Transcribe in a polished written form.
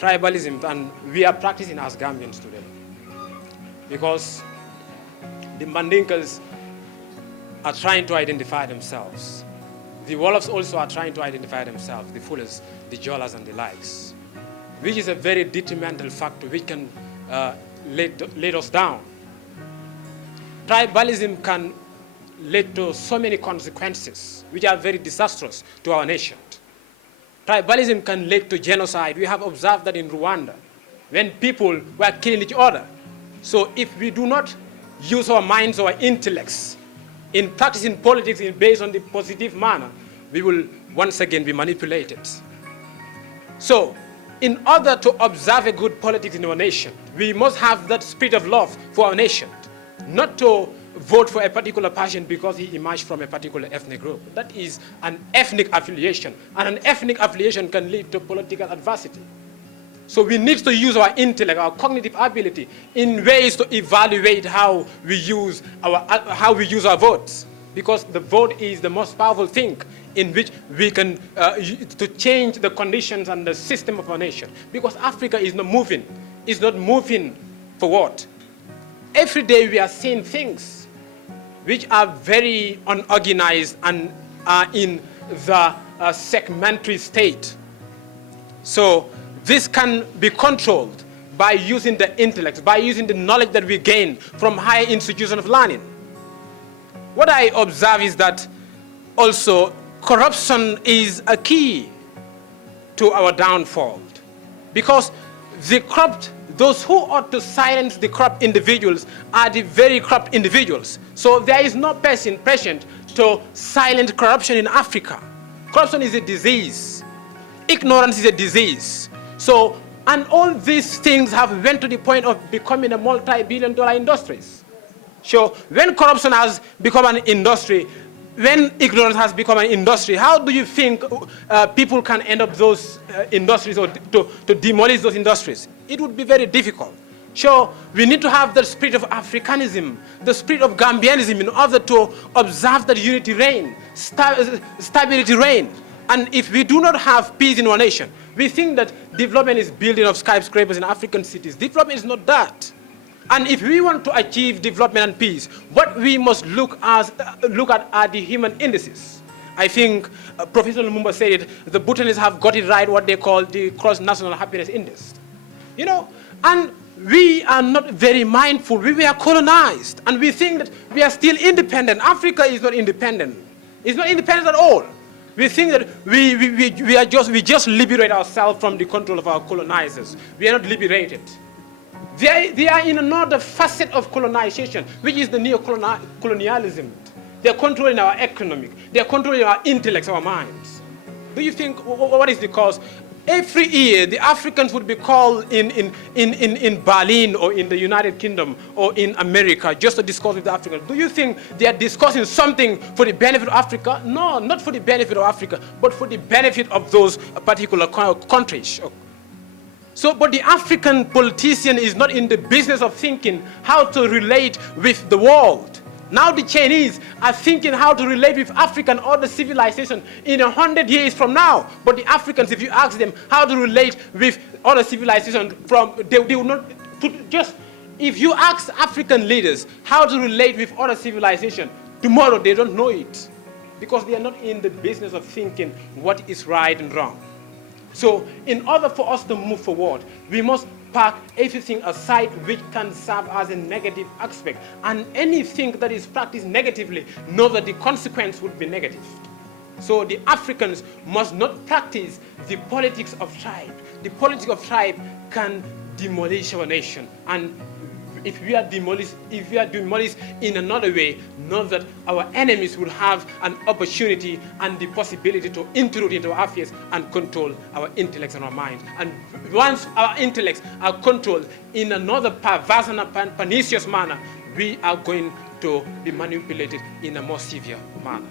tribalism, and we are practicing as Gambians today. Because the Mandinkas are trying to identify themselves. The Wolofs also are trying to identify themselves, the Fullers, the Jolas, and the likes, which is a very detrimental factor which can let us down. Tribalism can lead to so many consequences which are very disastrous to our nation. Tribalism can lead to genocide. We have observed that in Rwanda, when people were killing each other. So if we do not use our minds or our intellects in practicing politics based on the positive manner, we will once again be manipulated. So in order to observe a good politics in our nation, we must have that spirit of love for our nation, not to vote for a particular person because he emerged from a particular ethnic group. That is an ethnic affiliation, and an ethnic affiliation can lead to political adversity. So we need to use our intellect, our cognitive ability, in ways to evaluate how we use our votes, because the vote is the most powerful thing in which we can to change the conditions and the system of our nation. Because Africa is not moving forward. Every day we are seeing things which are very unorganized and are in the segmentary state. So this can be controlled by using the intellect, by using the knowledge that we gain from higher institutions of learning. What I observe is that also corruption is a key to our downfall, because the corrupt, those who ought to silence the corrupt individuals are the very corrupt individuals. So there is no person present to silence corruption in Africa. Corruption is a disease. Ignorance is a disease. So, and all these things have went to the point of becoming a multi-billion-dollar industries. So when corruption has become an industry, when ignorance has become an industry, how do you think people can end up those industries or to demolish those industries? It would be very difficult. So we need to have the spirit of Africanism, the spirit of Gambianism, in order to observe that unity reign, stability reign. And if we do not have peace in our nation, we think that development is building of skyscrapers in African cities. Development is not that. And if we want to achieve development and peace, what we must look at are the human indices. I think Professor Lumumba said it, the Bhutanese have got it right, what they call the cross-national happiness index. You know, and we are not very mindful. We were colonized, and we think that we are still independent. Africa is not independent. It's not independent at all. We think that we just liberate ourselves from the control of our colonizers. We are not liberated. They are in another facet of colonization, which is the neo-colonialism. They are controlling our economic. They are controlling our intellects, our minds. Do you think, what is the cause? Every year, the Africans would be called in Berlin or in the United Kingdom or in America just to discuss with the Africans. Do you think they are discussing something for the benefit of Africa? No, not for the benefit of Africa, but for the benefit of those particular countries. So, but the African politician is not in the business of thinking how to relate with the world. Now the Chinese are thinking how to relate with African other civilization in 100 years from now. But the Africans, if you ask them how to relate with other civilizations, they will not just. If you ask African leaders how to relate with other civilization, tomorrow they don't know it, because they are not in the business of thinking what is right and wrong. So in order for us to move forward, we must park everything aside which can serve as a negative aspect. And anything that is practiced negatively, know that the consequence would be negative. So the Africans must not practice the politics of tribe. The politics of tribe can demolish our nation. And if we are demolished in another way, know that our enemies will have an opportunity and the possibility to intrude into our affairs and control our intellects and our minds. And once our intellects are controlled in another perverse and pernicious manner, we are going to be manipulated in a more severe manner.